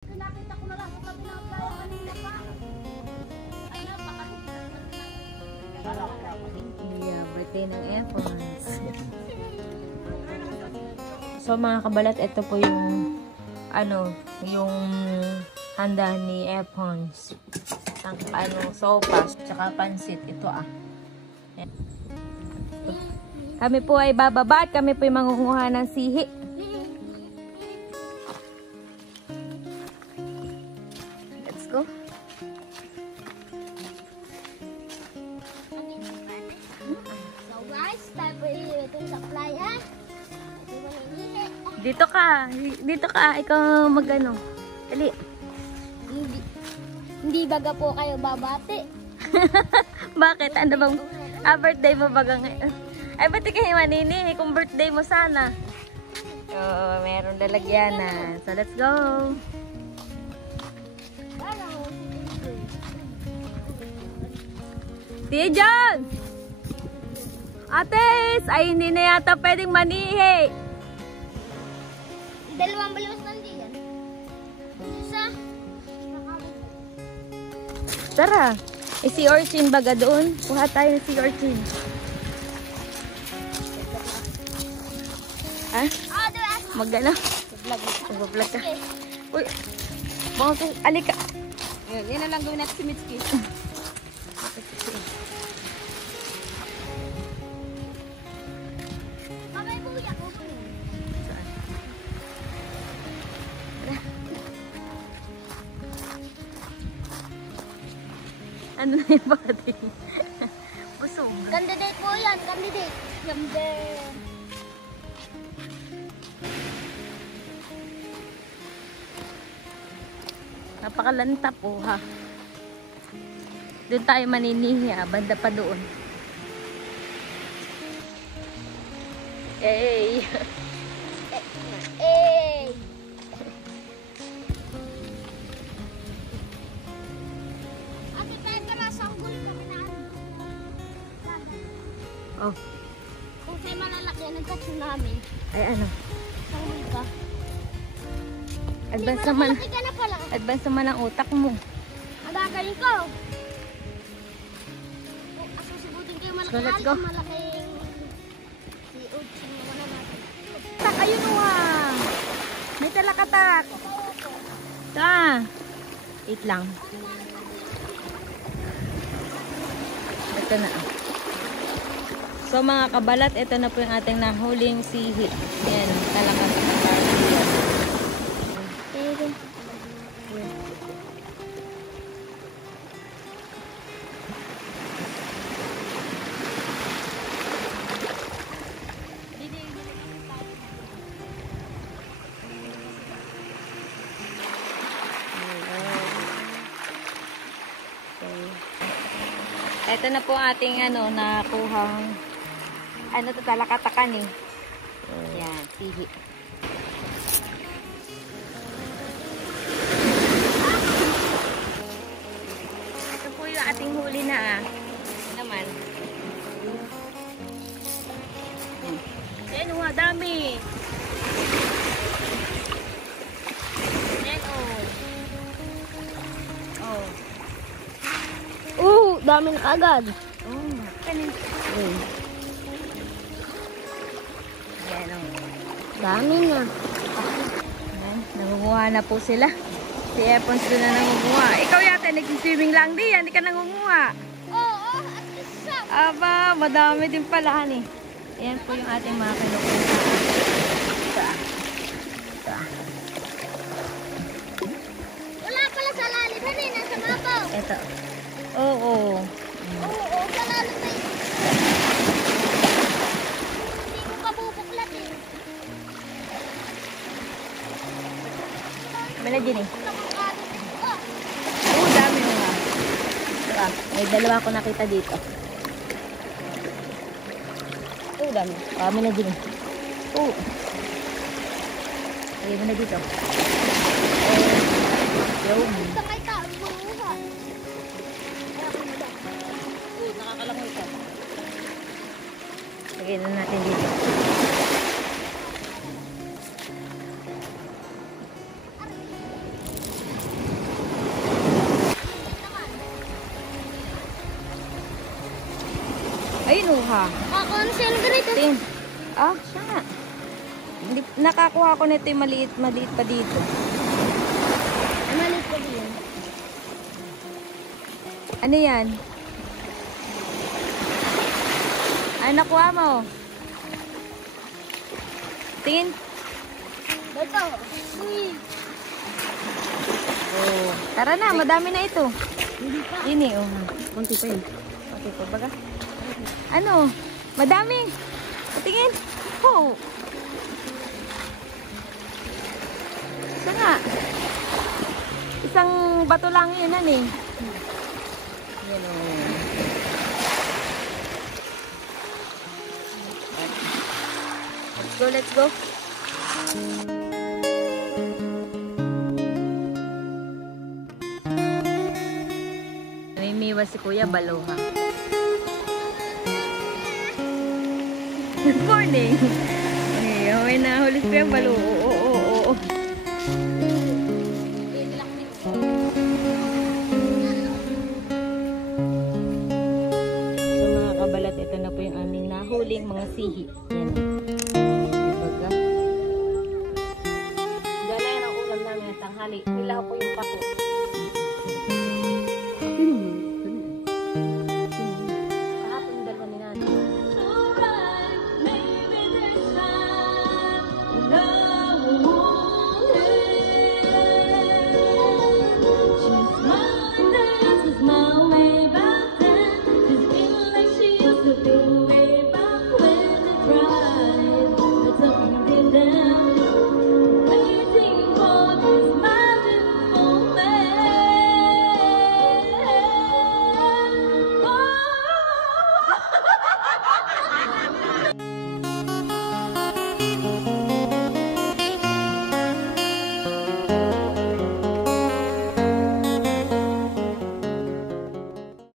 Nakita ko na lang kung kami nakapaya kanina pa. Ay, napakahirap na Yeah, birthday ng Epons. So mga kabalat, ito po yung yung handa ni Epons. Ang sopas, tsaka pansit. Ito Yan. Kami po ay bababa at kami po ay mangunguha ng sihi. Let's go. So guys, tayo po itong supply ha. Dito ka, ikaw magano. Dali. Hindi baga po kayo babati. Bakit? Ano bang birthday mo baga ngayon? Ay, ba't di kayo manini? Kung birthday mo sana. Oo, meron lalagyanan. So, let's go. Tia John! Ates! Ay, hindi na yata pwedeng manihi. Dalawang balos nandiyan. Isa. Tara. Si Orchin baga doon. Kuha tayo si Orchin. Ha? Mag-ano? Mag-vlog ka. Uy. Bangos, alika. Yan na lang gawin natin si Mitski. Mamay buya ko. Ano na yung body? Busog. Candidate po yan, candidate. Yamde. Napakalanta po ha. Doon tayo maninihi ha. Banda pa doon. Hey! Eh. Ate Petra, sanggol kami na ano. Oh. Kung sa'yo malalaki, nagka-tsunami. Ay ano? Sanggol ka. Advance naman. Malaki ka na pala. Advance naman ang utak mo. Ang gagaling ko. Kung asusubutin kayo malaki, So, let's go. malaking si Uchin mo na natin. Tak, ayun o ah. May talakatak. Ta. Wait lang. Ito na. So mga kabalat, ito na po yung ating nahuling sihi. Ayan, talakatak. Ito na po ating nakuhang to, talakatakan eh. Yan, sihi. Ito po yung ating huli na Ito naman. Yan o, dami. Yan o. Oh. Dami na agad. Oh, kanin. Yan o. Dami na. Ayan, nangunguha na po sila. Si Epons doon na nangunguha. Ikaw yata nag-swimming lang di, hindi ka nangunguha. Oo, at isa. Aba, madami din pala ni. Ayan po yung ating mga kinukuha. Ito. Wala pala sa lalim. Ano yun? Nasa mabaw. Ito. Oo. Oo, sa lalim na yun. Hindi ko kabubuklat eh. Wala din eh. Oh, Oo, dami mo nga. Diba? May dalawa ako nakita dito. Oo, dami. Dami na din eh. Oo. Ayun mo na dito. Yun. sa may tao, buha. Nakakalangoy ka. Lagyan na natin dito. baluha. Ako ano siya ng ganito? Tin. Ah, siya nga. Hindi, nakakuha ko nito yung maliit pa dito. Malit ko din. Ano yan? Ay, nakuha mo. Tingin. Ito. Uy. Oh. Tara na, madami na ito. Hindi pa. Ini, oh. Konti pa yun. Okay po, baga. Ano? Madami. Tingin. Oh. Isa nga. Isang bato lang yun, ano eh. Yan, oh. Let's go, let's go. Namimiwas si Kuya Baluha. Good morning. Okay, may nahuli si Kuya Baluha. Oo. So mga kabalat, ito na po yung aming nahuling mga sihi. Yan. Dibaga. Gala yan ang ulam namin ng tanghali. Hilaw ko yung pato.